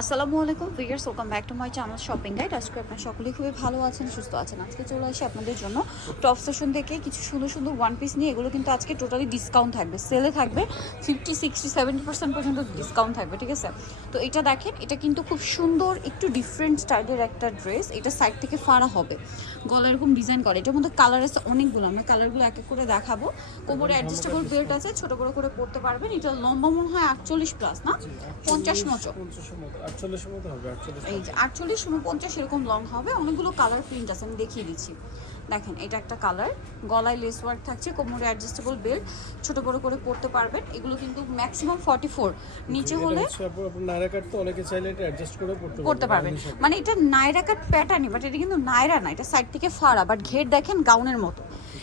আসসালামু আলাইকুম viewers welcome back to my channel shopping guide আজকে আপনার সকলেই খুবই ভালো আছেন সুস্থ আছেন। আজকে চলে আসি আপনাদের জন্য টপ সেশন থেকে কিছু সুন্দর সুন্দর ওয়ান পিস নিয়ে। এগুলো কিন্তু আজকে টোটালি ডিসকাউন্ট থাকবে সেলে থাকবে। ফিফটি সিক্সটি সেভেন্টি পার্সেন্ট পর্যন্ত ডিসকাউন্ট থাকবে ঠিক আছে? তো এটা দেখেন এটা কিন্তু খুব সুন্দর একটু ডিফারেন্ট স্টাইলের একটা ড্রেস এটা সাইড থেকে ফাড়া হবে। গলা এরকম ডিজাইন করে। এটার মধ্যে কালার আছে অনেকগুলো। আমরা কালারগুলো এক এক করে দেখাবো। কোমরে অ্যাডজাস্টেবল বেল্ট আছে ছোটো বড়ো করে পড়তে পারবেন। এটা লম্বা মনে হয় আটচল্লিশ প্লাস না? পঞ্চাশ মতো। পঞ্চাশের মতো হবে আটচল্লিশ এই যে আটচল্লিশ উনপঞ্চাশ এরকম লং হবে। অনেকগুলো কালার প্রিন্ট আছে আমি দেখিয়ে দিচ্ছি। দেখেন এটা একটা কালার গলায় লেস ওয়ার্ক থাকছে কোমরে অ্যাডজাস্টেবল বেল্ট ছোট বড় করে পড়তে পারবেন। এগুলো কিন্তু ম্যাক্সিমাম ফর্টি ফোর নিচে হলে নায়রা কাট তো অনেকে চাইলে এটা অ্যাডজাস্ট করে পড়তে করতে পারবেন। মানে এটা নায়রা কাট প্যাটার্নই বাট এটা কিন্তু নায়রা না এটা সাইড থেকে ফাড়া। বাট ঘের দেখেন গাউনের মতো।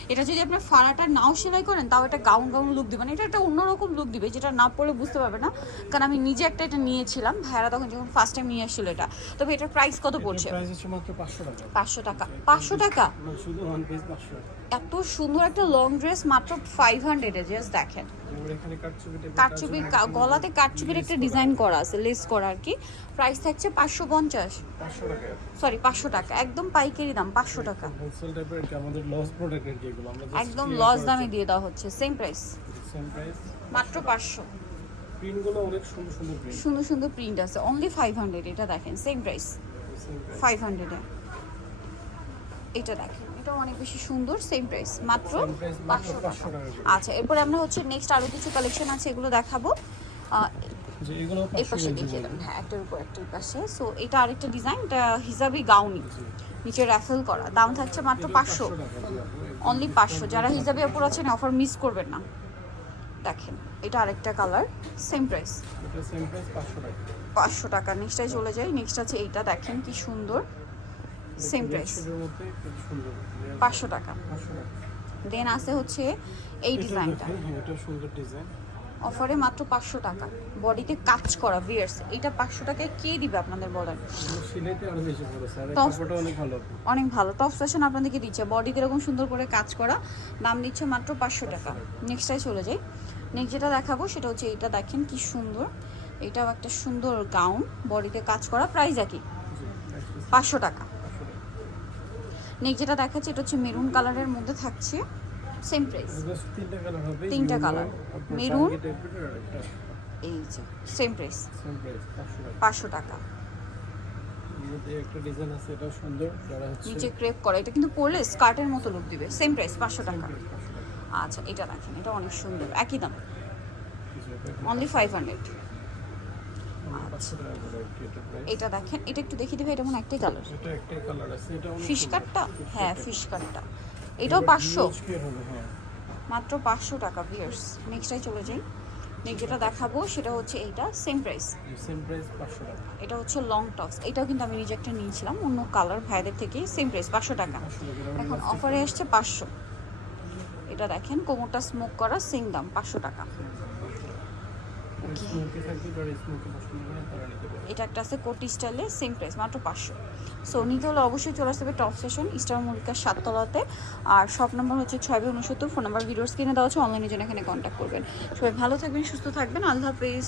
এটা যদি আপনার ফাড়াটা নাও সেলাই করেন তাও এটা গাউন গাউন লুক দিবে না এটা একটা অন্যরকম লুক দিবে যেটা না পড়লে বুঝতে পারবে না। কারণ আমি নিজে একটা এটা নিয়েছিলাম ভাইয়ারা তখন যখন ফার্স্ট টাইম নিয়ে আসছিল এটা। তবে এটার প্রাইস কত পড়ছে? পাঁচশো টাকা। পাঁচশো মানে পাঁচশো টাকা। এত সুন্দর একটা লং ড্রেস মাত্র ফাইভ হান্ড্রেডে জাস্ট দেখেন। এবার এখানে কাটছবি কারচুপির কা- গলাতে কারচুপির একটা ডিজাইন করা আছে লেস করা আর কি। প্রাইস থাকছে পাঁচশো পঞ্চাশ। সরি পাঁচশো টাকা। একদম পাইকারি দাম পাঁচশো টাকা। হোলসেল টাইপের আমাদের লস প্রোডাক্ট এগুলো আমরা একদম লস দামে দিয়ে দেওয়া হচ্ছে সেম প্রাইস সেম প্রাইস মাত্র পাঁচশো। প্রিন্টগুলো অনেক সুন্দর সুন্দর প্রিন্ট সুন্দর সুন্দর প্রিন্ট আছে। অনলি ফাইভ হান্ড্রেড এটা দেখেন same price same price five হান্ড্রেডে এটা দেখেন এটা অনেক বেশি সুন্দর সেম প্রাইস মাত্র সেম প্রাইস মাত্র পাঁচশো পাঁচশো টাকা। টাকা আচ্ছা এরপরে আমরা হচ্ছে নেক্সট আরও কিছু কালেকশন আছে এগুলো দেখাবো। এই পাশে দেখিয়ে দেন। হ্যাঁ একটার উপর একটার পাশে। সো এটা আরেকটা ডিজাইন এটা গাউনি। নিচে র্যাফেল করা। দাম থাকছে মাত্র পাঁচশো। অনলি পাঁচশো। যারা হিজাবি অপর আছেন অফার মিস করবেন না। দেখেন এটা আরেকটা কালার সেম প্রাইস পাঁচশো টাকা। পাঁচশো চলে যাই। নেক্সট আছে এইটা দেখেন কি সুন্দর। সেম প্রাইস পাঁচশো টাকা। দেন আছে হচ্ছে এই ডিজাইনটা এটা সুন্দর ডিজাইন অফারে মাত্র পাঁচশো টাকা। বডিতে কাজ করা বিয়ার্স এটা পাঁচশো টাকায় কে দিবে আপনাদের বলেন অনেক ভালো। টপ ফ্যাশন আপনাদেরকে দিচ্ছে। বডিতে এরকম সুন্দর করে কাজ করা, দাম দিচ্ছে মাত্র পাঁচশো টাকা। নেক্সটটাই চলে যাই। নেক্সট যেটা দেখাবো, সেটা হচ্ছে এইটা দেখেন কি সুন্দর। এটাও একটা সুন্দর গাউন বডিতে কাজ করা প্রাইস একই। পাঁচশো টাকা। নেক্সট যেটা দেখাচ্ছে, এটা হচ্ছে মেরুন কালারের মধ্যে থাকছে। সেম প্রাইস তিনটা কালার একটা এই যে সেম প্রাইস same price, 500 টাকা। পাঁচশো টাকা। নিচে ক্রেপ করা এটা কিন্তু পরলে স্কার্টের মতো লুক দিবে সেম প্রাইস পাঁচশো টাকা। আচ্ছা এটা দেখেন এটা অনেক সুন্দর একই দাম। অনলি ফাইভ হান্ড্রেড 500 টাকা করে আর কি এটা দেখেন এটা একটু দেখিয়ে দিবে এটা মনে একটাই কালার ফিশ। কাটটা হ্যাঁ ফিশ কাটটা এটাও পাঁচশো। হ্যাঁ। মাত্র পাঁচশো টাকা ভিয়ার্স নেক্সটাই চলে যাই। নেক্সট যেটা দেখাবো সেটা হচ্ছে এইটা সেম প্রাইস সেম প্রাইস পাঁচশো টাকা। এটা হচ্ছে লং টপস এটাও কিন্তু আমি নিজে একটা নিয়েছিলাম অন্য কালার ভাইদের থেকে সেম প্রাইস পাঁচশো টাকা। 500 টাকা। এবার এখন অফারে এসছে পাঁচশো। এটা দেখেন কোমরটা স্মোক করা সেম দাম পাঁচশো টাকা smoky থাকবে, যারা smoky পছন্দ করেন তারা নিতে এটা একটা আছে কোটি স্টাইলে সেম প্রাইস মাত্র পাঁচশো। সো নিতে হলে অবশ্যই চলে আসতে হবে টপ স্টেশন ইস্টার মল্লিকার সাততলাতে। আর শপ নম্বর হচ্ছে ছয় উনসত্তর ফোন নাম্বার ভিডিওস কিনে দেওয়া হচ্ছে অনলাইনের জন্য এখানে কন্ট্যাক্ট করবেন। সবাই ভালো থাকবেন সুস্থ থাকবেন আল্লাহ হাফেজ।